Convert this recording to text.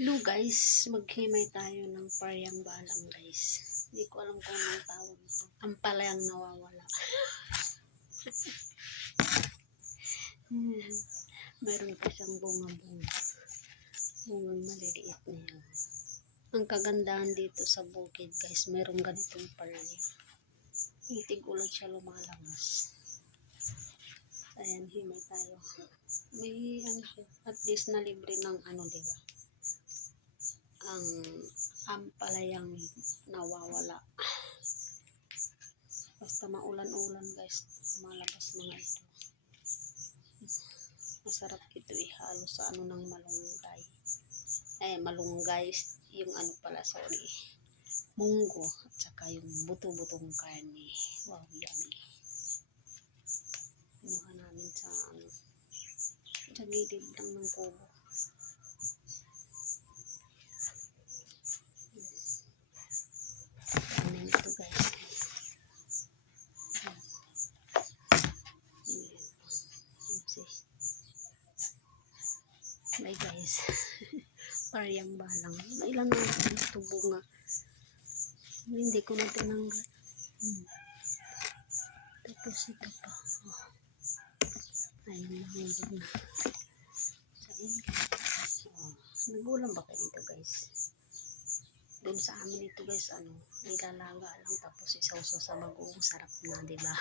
Hello guys, maghimay tayo ng paryang balang guys. Hindi ko alam kung anong tawag ito. Ang palayang nawawala. Meron pa siyang bunga-bunga. Bungang maliliit na yan. Ang kagandahan dito sa bukid guys, meron ganitong paryang. Itig-ulan siya lumalabas. Ayan, himay tayo. May ano siya, at least na libre ng ano, diba? Ang ampalayang nawawala. Basta maulan-ulan guys, malabas mga ito. Masarap ito ihalo sa ano ng malunggay. Malunggay, yung ano pala, sorry, munggo, at saka yung buto-butong karne. Wow, yummy. Pinuha namin sa ano, sa gilid lang ng kubo. Ito guys. Bye guys. Paryang balang. Ilan na ito bunga. Hindi ko na tinanggal. Tapos ito pa. Ayun na, hindi na. So, nagulang ba kayo dito guys? Doon sa amin ito guys, nilalaga lang tapos isawsaw sa bagoong, sarap na, diba?